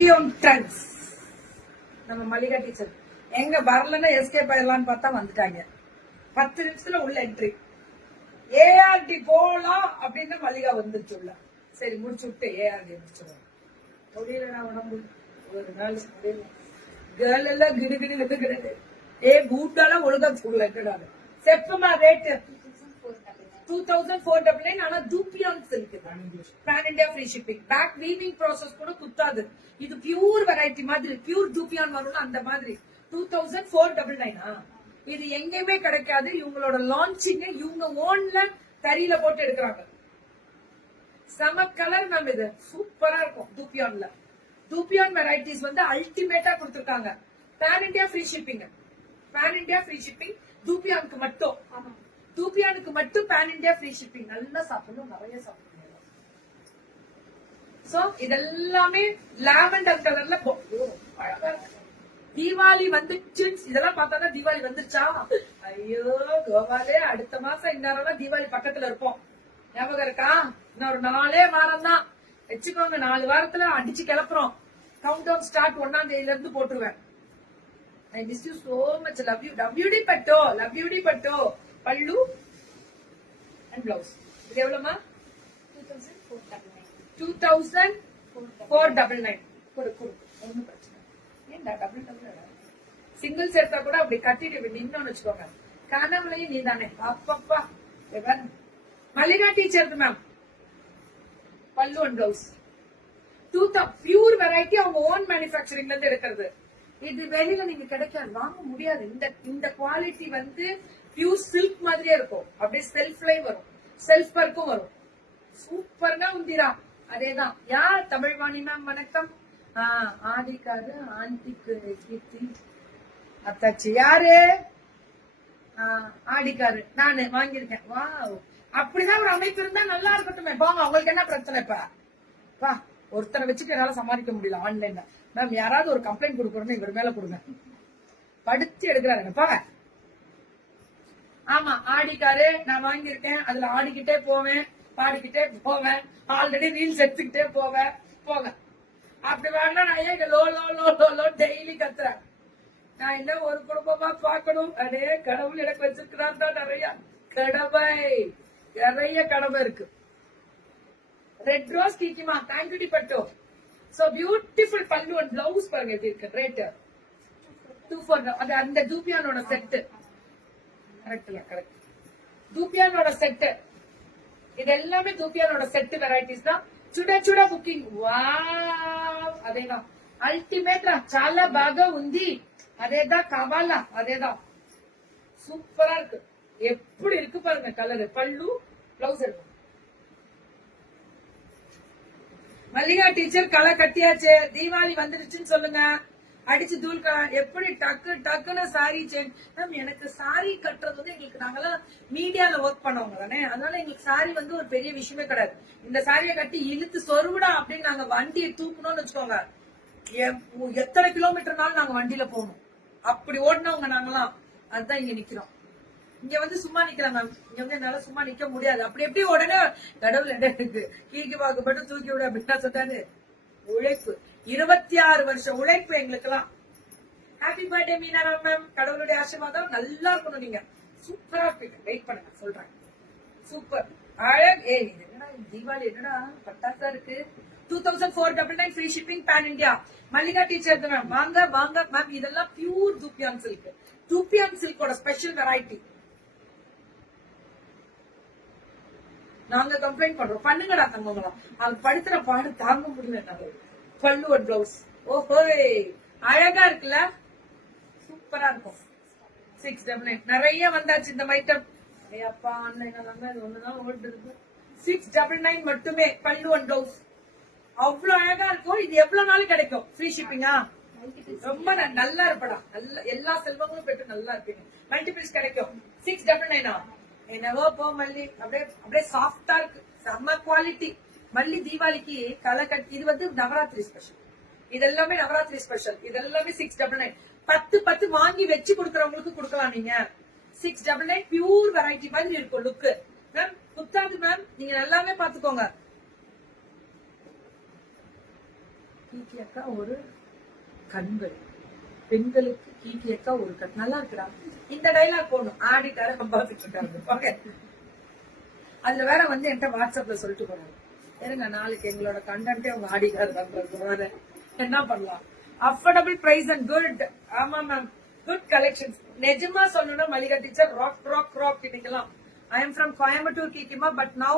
Trends நம்ம Mallika teacher எங்க வரலன்னா எஸ்கேப் ஆயிடலான்னு பார்த்தா வந்துட்டாங்க. 10 நிமிஷத்துல உள்ள என்ட்ரி. ஏஆர்டி போலாம் அப்படின்னு மல்லிகா வந்துருச்சு உள்ள. சரி முடிச்சு விட்டு ஏஆர்டி முடிச்சிடும். முடியலன்னா உடம்பு ஒரு நாள் முடியல. கேர்ள் எல்லாம் கிடுகிடு கிடுகிடு. பூட்டால ஒழுங்கா சொல்ல செப்பமா ரேட்டு 2499. ஆனா தூப்பியான்ஸ் இருக்கு. Pan India free shipping. Back weaving process கூட குத்தாது. இது பியூர் வெரைட்டி மாதிரி பியூர் தூப்பியான் வரும் அந்த மாதிரி 2499. இது எங்கேயுமே கிடைக்காது. இவங்களோட லான்ச்சிங் இவங்க ஓன்ல தறியில போட்டு எடுக்கிறாங்க. செம கலர் மேம். இது சூப்பரா இருக்கும். தூப்பியான்ல தூப்பியான் வெரைட்டிஸ் வந்து அல்டிமேட்டா கொடுத்திருக்காங்க. Pan India free shipping. Pan India free shipping தூப்பியானுக்கு மட்டும். தூப்பியானுக்கு மட்டும் பேன் இண்டியா ஃப்ரீ ஷிப்பிங். நல்லா சாப்பிடணும், நிறைய சாப்பிடணும். சோ இதெல்லாமே லாவெண்டர் கலர்ல அழகா இருக்கு. தீபாவளி வந்துச்சு. இதெல்லாம் பார்த்தா தீபாவளி வந்துருச்சா? ஐயோ கோவாலே அடுத்த மாசம் இந்நேரம் தீபாவளி பக்கத்துல இருப்போம். ஞாபகம் இருக்கா? இன்னொரு 4 வாரம் தான் வச்சுக்கோங்க. 4 வாரத்துல அடிச்சு கிளப்புறோம். கவுண்ட் டவுன் ஸ்டார்ட் 1ஆம் தேதியில இருந்து போட்டுருவேன். I miss you so much. Love you. WD பட்டோ. WD பட்டோ. பல்லு and blouse. இது எவ்வளவுமா? 2499. கொடு கொடு. ஒண்ணும் பிரச்சனை. ஏன்டா டபுள் சிங்கிள்ஸ் எடுத்தா கூட அப்படி கட்டிட்டு நின்னு வச்சுக்கோங்க. கனவுலையும் நீ தானே. அப்பப்பா மல்லிகா டீச்சர் மேம். பல்லு அண்ட் பிளவுஸ் பியூர் வெரைட்டி அவங்க ஓன் மேனுபேக்சரிங்ல இருந்து எடுக்கிறது. இது வெளியில நீங்க கிடைக்காது, வாங்க முடியாது. இந்த குவாலிட்டி வந்து பியூர் சில்க் மாதிரியே இருக்கும். அப்படியே செல்ஃப்லயும் வரும், செல்ஃப் பர்க்கும் வரும். சூப்பர்னா உந்திரா. அதேதான். யார்? தமிழ்வாணி மேம் வணக்கம். ஆதிக்காரு ஆண்டிக்கு கீர்த்தி அத்தாச்சி. யாரு? ஆடிக்காரு. நானு வாங்கியிருக்கேன். வா, அப்படிதான் ஒரு அமைப்பு இருந்தா நல்லா இருக்கட்டும். வாங்க, அவங்களுக்கு என்ன பிரச்சனை? இப்ப ஒருத்தரை வச்சுட்டு என்னால சமாளிக்க முடியல ஆன்லைன்ல. மேம் யாராவது ஒரு கம்ப்ளைண்ட் கொடுக்கணும்னு இவர் மேல கொடுங்க. படுத்து எடுக்கிறாருப்பா. ஆமா, ஆடிக்காரு நான் வாங்கியிருக்கேன். அதுல ஆடிக்கிட்டே போவேன், பாடிக்கிட்டே போவேன், ஆல்ரெடி ரீல்ஸ் எடுத்துக்கிட்டே போவேன். போங்க. அப்படி வாங்கினா நான் ஏன் லோ லோ லோ லோ லோ டெய்லி கத்துறேன். நான் என்ன ஒரு குடும்பமா பாக்கணும். அதே கடவுள் எனக்கு வச்சிருக்கிறான் தான். நிறைய கடமை, நிறைய கடமை இருக்கு. ரெட் ரோஸ் கீக்கிமா. தேங்க்யூ டி பட்டோ. So beautiful pallu and blouse பாருங்க எப்படி இருக்கு. ரேட் 24. அது அந்த தூப்பியானோட செட்டு. கரெக்ட்ல கரெக்ட். தூப்பியானோட செட்டு. இது எல்லாமே தூப்பியானோட செட்டு வெரைட்டிஸ் தான். சுட சுட புக்கிங். వావ్, అదేనా అల్టిమేట్ రా. చాలా బాగా ఉంది. அதேதான் கவாலா. அதேதான் சூப்பரா இருக்கு. எப்படி இருக்கு பாருங்க கலர். பல்லு பிளவுஸ் இருக்கு. மல்லிகா டீச்சர் களை கட்டியாச்சு. தீபாவளி வந்துருச்சுன்னு சொல்லுங்க. அடிச்சு தூள் எப்படி டக்கு டக்குன்னு சாரி சேஞ்ச். மேம் எனக்கு சாரி கட்டுறது வந்து எங்களுக்கு நாங்கெல்லாம் மீடியால ஒர்க் பண்ணவங்க தானே, அதனால எங்களுக்கு சாரி வந்து ஒரு பெரிய விஷயமே கிடையாது. இந்த சாரியை கட்டி இழுத்து சொருவிடா அப்படின்னு நாங்க வண்டியை தூக்கணும்னு வச்சுக்கோங்க. எத்தனை கிலோமீட்டர்னாலும் நாங்க வண்டியில போகணும். அப்படி ஓடினவங்க நாங்களாம். அதுதான் இங்க நிக்கிறோம். இங்க வந்து சும்மா நிக்கிறாங்க. இங்க வந்து என்னால சும்மா நிக்க முடியாது. அப்படி எப்படி உடனே கடவுள் என்ன இருக்கு கீக்கி பாக்கு மட்டும் தூக்கி விட அப்படின்னா சொன்னாரு. உழைப்பு 26 வருஷம் உழைப்பு எங்களுக்கு எல்லாம். Happy birthday Meena ma'am. கடவுளுடைய ஆசீர்வாதம் நல்லா இருக்கணும். நீங்க சூப்பரா இருப்பீங்க. வெயிட் பண்ணுங்க, சொல்றேன். சூப்பர் அழகு. இது என்னடா தீபாவளி என்னடா பட்டாசா இருக்கு. 2499 free shipping pan India. Mallika teacher ma'am வாங்க வாங்க மேம். இதெல்லாம் பியூர் தூப்பியான் சில்க். தூப்பியான் சில்கோட ஸ்பெஷல் வெரைட்டி. நாங்க கம்ப்ளைண்ட் பண்றோம். பண்ணுங்கடா தங்கங்களா. அவங்க படுத்துற பாடு தாங்க முடியல. பல்லு ஒரு பிளவுஸ். ஓஹோ, அழகா இருக்குல்ல. சூப்பரா இருக்கும். 699. நிறைய வந்தாச்சு இந்த ஐட்டம். அப்பா ஆன்லைன்ல இது ஒண்ணுதான் ஓட்டு இருக்கு. 699 மட்டுமே. பல்லு ஒன் பிளவுஸ் அவ்வளவு அழகா இருக்கும். இது எவ்வளவு நாள் கிடைக்கும்? ஃப்ரீ ஷிப்பிங்கா? ரொம்ப நல்லா இருப்படா. நல்ல எல்லா செல்வங்களும் பெற்று நல்லா இருப்பீங்க. மல்டிபிள்ஸ் கிடைக்கும். 699. என்னவோ போ மல்லி. அப்படியே சாஃப்டா இருக்கு. செம்ம குவாலிட்டி. மல்லி தீபாவளிக்கு களை கட்டி. இது வந்து நவராத்திரி ஸ்பெஷல். இதெல்லாமே நவராத்திரி ஸ்பெஷல். இதெல்லாமே 699. 10 வாங்கி வச்சு கொடுக்கறவங்களுக்கு கொடுக்கலாம் நீங்க. 699 பியூர் வெரைட்டி மாதிரி இருக்கும் லுக். Ma'am குத்தாது ma'am. நீங்க நல்லாவே பாத்துக்கோங்க. கீகி அக்கா ஒரு கண்கள், பெண்களுக்கு கீகி அக்கா ஒரு கண். நல்லா இருக்குடா. இந்த டைலாக் போடணும். ஆடிட்டாரு பாத்துட்டு இருக்காரு. ஓகே, அதுல வேற வந்து என்கிட்ட வாட்ஸ்அப்ல சொல்லிட்டு போறாரு, இருங்க நாளைக்கு எங்களோட கண்டென்ட்டே உங்க ஆடிக்காரு பண்றது. என்ன பண்ணலாம்? Affordable price and good. ஆமா மேம், குட் கலெக்ஷன்ஸ். நிஜமா சொல்லணும் Mallika teacher, rock rock rock கிட்டிக்கலாம். I am from Coimbatore, Kikima, but now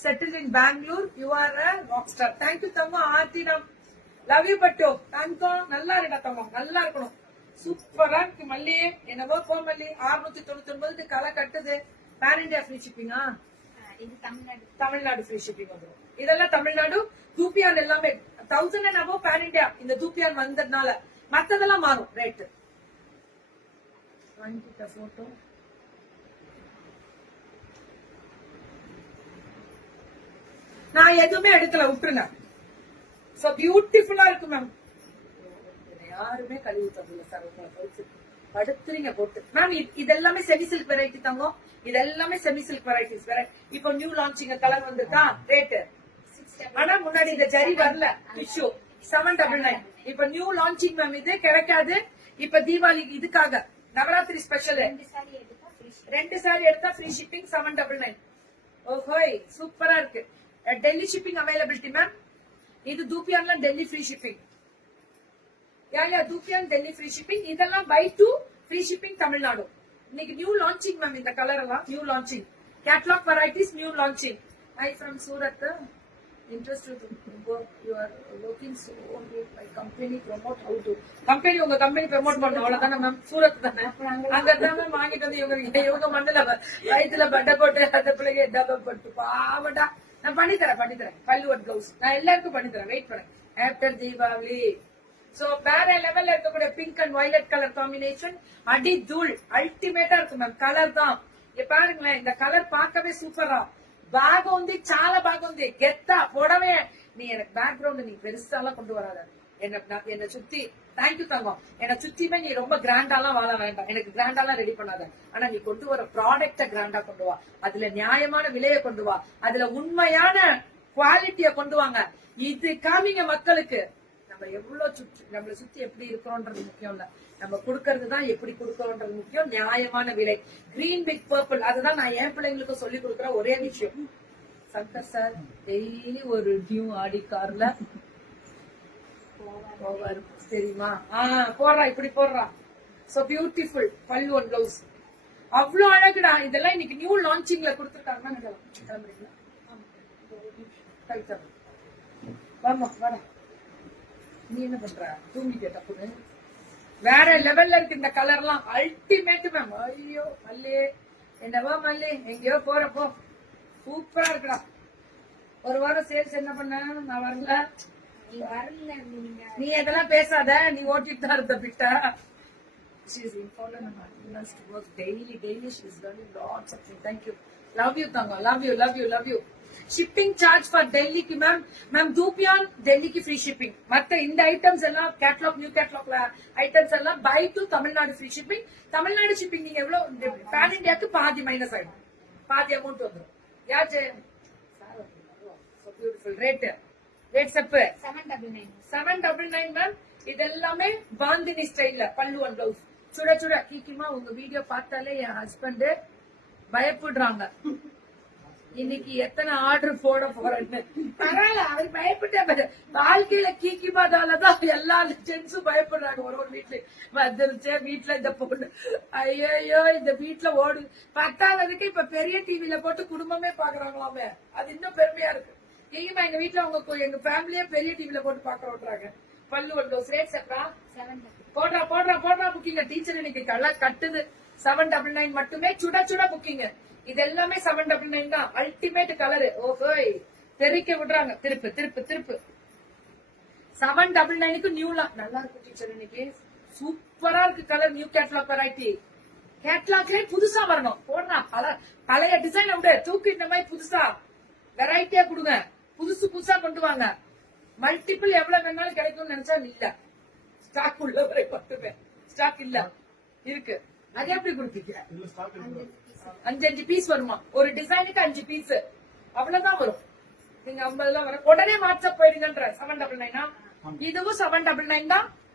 settled in Bangalore. You are a rock star. Thank you, Thamma. Aarti Ram. Love you, Patto. Thank you. நல்லா இருக்கா தம்மா, நல்லா இருக்கணும். சூப்பரா இருக்கு மல்லி. என்னவோ போ மல்லி. 699 கலை கட்டுது. பேன் இண்டியா ஃப்ரீ ஷிப்பிங்கா? இது தமிழ்நாடு. தமிழ்நாடு ஃப்ரீ ஷிப்பிங் வந்துடும். இதெல்லாம் தமிழ்நாடு. தூப்பியான் எல்லாமே 1000 and above பேன் இண்டியா. இந்த தூப்பியான் வந்ததுனால மத்ததெல்லாம் மாறும் ரேட். வாங்கிட்ட போட்டோ. நான் எதுவுமே எடுக்கல, விட்டுருங்க. சோ பியூட்டிஃபுல்லா இருக்கு மேம். யாருமே கழுவி தரல சார், படுத்துறீங்க போட்டு. மேம் இதெல்லாமே செமி சில்க் வெரைட்டி தங்கம். இதெல்லாமே செமி சில்க் வெரைட்டிஸ். இப்போ நியூ லான்ச்சிங் கலர் வந்திருக்கா? ரேட் ஆனா முன்னாடி இந்த ஜரி வரல. டிஷ்யூ 799. இப்ப நியூ லான்ச்சிங் மேம். இது கிடைக்காது இப்ப தீபாவளிக்கு. இதுக்காக நவராத்திரி ஸ்பெஷல். 2 சாரி எடுத்தா ஃப்ரீ ஷிப்பிங். 799. ஓஹோய், சூப்பரா இருக்கு. Delhi shipping availability ma'am. இது தூப்பியான்ல டெல்லி ஃப்ரீ ஷிப்பிங். யா தூப்பியான் டெல்லி ஃப்ரீ ஷிப்பிங். இதெல்லாம் பை 2 ஃப்ரீ ஷிப்பிங் தமிழ்நாடு. இன்னைக்கு நியூ லான்ச்சிங் மேம். இந்த கலர் எல்லாம் new launching. Catalogue varieties new launching. I from Surat. Interested work. You are working so good. My company promote how to. Company உங்க company promote பண்ணணும் அவ்வளவுதானே ma'am. Surat தானே, அங்க தான் ma'am வாங்கிட்டு வந்து இவங்க மண்டல வயிற்றுல பட்டை போட்டு அந்த பிள்ளைங்க டெவலப் பண்ணிட்டு பாவடா. நான் பண்ணித்தரேன் பல்லுவட் பிளவுஸ். நான் எல்லாருக்கும் பண்ணித்தரேன். வெயிட் பண்ணேன் ஆஃப்டர் தீபாவளி. சோ வேற லெவல்ல இருக்கக்கூடிய pink and violet colour combination அடி தூள் அல்டிமேட்டா இருக்கு மேம். கலர் தான் பாருங்களேன். இந்த கலர் பார்க்கவே சூப்பரா. బాగుంది, చాలా బాగుంది. గెత్తా పొడవే. நீ எனக்கு பேக்ரவுண்ட் நீ பெருசாலாம் கொண்டு வராத. என்ன சுத்தி தேங்க்யூ தங்கம். என்ன சுத்தியுமே நீ ரொம்ப கிராண்டாலாம் வாழ வேண்டாம். எனக்கு கிராண்டாலாம் ரெடி பண்ணாத. ஆனா நீ கொண்டு வர ப்ராடக்ட கிராண்டா கொண்டு வா. அதுல நியாயமான விலையை கொண்டு வா. அதுல உண்மையான குவாலிட்டிய கொண்டு வாங்க. இது காமிங்க மக்களுக்கு. நம்ம எவ்வளவு நம்மளை சுத்தி எப்படி இருக்கிறோன்றது முக்கியம் இல்ல, நம்ம கொடுக்கறதுதான் எப்படி கொடுக்கறோன்றது முக்கியம். நியாயமான விலை. கிரீன் பிக் பர்பிள், அதுதான் நான் என் பிள்ளைங்களுக்கு சொல்லி கொடுக்குற ஒரே விஷயம். சங்கர் சார் டெய்லி ஒரு நியூ ஆடி கார்ல போவாரு தெரியுமா? போடுறா, இப்படி போடுறா. சோ பியூட்டிஃபுல் பல்லு ஒன் பிளவுஸ். அவ்வளவு அழகுடா. இதெல்லாம் இன்னைக்கு நியூ லான்ச்சிங்ல கொடுத்துருக்காங்கன்னா கிளம்புறீங்களா? வாமா வாடா. நீ என்ன பண்ற? தூங்கிட்டே தப்புன்னு. வேற லெவல்ல இருக்கு இந்த கலர்லாம். Ultimate ma'am. ஐயோ மல்லி, என்னவா மல்லி, எங்கயோ போறப்போ சூப்பரா இருக்குடா. ஒரு வாரம் சேல்ஸ் என்ன பண்ண? நான் வரல. நீ இதெல்லாம் பேசாத, நீ ஓட்டிட்டு தான் இருந்த பிட்டா. She is important and has to work daily. She is learning lots of things. Thank you. Love you, Tanga. Love you. Shipping charge for டெல்லிக்கு மேம் தூப்பியான் டெல்லிக்கு ஃப்ரீ ஷிப்பிங். மத்த இந்த ஐட்டம்ஸ் எல்லாம் கேட்லாக் நியூ கேட்லாக்ல ஐட்டம்ஸ் எல்லாம் by to Tamil Nadu free shipping. Tamil Nadu shipping நீங்க எவ்வளவு pan இண்டியாக்கு பாதி minus ஆயிடும். பாதி அமௌண்ட் வந்துடும். யாச்சு பியூட்டிஃபுல் ரேட் செப்பு 799 மேம். இது எல்லாமே பாந்தினி ஸ்டைல்ல பல்லு ஒன் பிளவுஸ். சுட கீக்கிமா உங்க வீடியோ பார்த்தாலே என் ஹஸ்பண்ட் பயப்படுறாங்க. இன்னைக்கு எத்தனை ஆர்டர் போட போறேன்னு. பரவாயில்ல, அவர் பயப்பட்டே. வாழ்க்கையில கீக்கி பாதாலதான் எல்லா ஜென்ஸும் பயப்படுறாங்க. ஒரு வீட்டுல வந்துருச்சே, வீட்டுல இந்த பொண்ணு ஐயோ இந்த வீட்டுல ஓடு. பத்தாவதுக்கு இப்ப பெரிய டிவில போட்டு குடும்பமே பாக்குறாங்களாமே. அது இன்னும் பெருமையா இருக்கு. எங்கேயுமா எங்க வீட்டுல எங்க ஃபேமிலியே பெரிய டிவில போட்டு பாக்குறோன்றாங்க. பல்லு ஒன் பிளவுஸ் ரேட் செப்ரா போடுறா புக்கிங்க. டீச்சர் இன்னைக்கு கலர் கட்டுது. 799 மட்டுமே. சுட புக்கிங்க. இது எல்லாமே 799 தான். Ultimate colour. ஓஹோய், தெரிக்க விடுறாங்க. திருப்பு 799க்கு நியூலாம் நல்லா இருக்கு டீச்சர். இன்னைக்கு சூப்பரா இருக்கு கலர். New catalogue variety. கேட்லாக்லயே புதுசா வரணும். போடுறா பழைய டிசைன் விட தூக்கி இந்த மாதிரி புதுசா வெரைட்டியா கொடுங்க. புதுசா கொண்டு வாங்க. மல்டிபிள் எவ்வளவு வேணாலும் கிடைக்கும்னு நினைச்சா இல்ல. ஸ்டாக் உள்ள வரை மட்டுமே ஸ்டாக் இல்ல இருக்கு. அது எப்படி கொடுப்பீங்க? 5 பீஸ் வருமா? ஒரு டிசைனுக்கு 5 பீஸ் அவ்வளவுதான் வரும். நீங்க 50 தான் வர உடனே வாட்ஸ்அப் போயிடுங்கன்ற 799 இதுவும் 799 தான்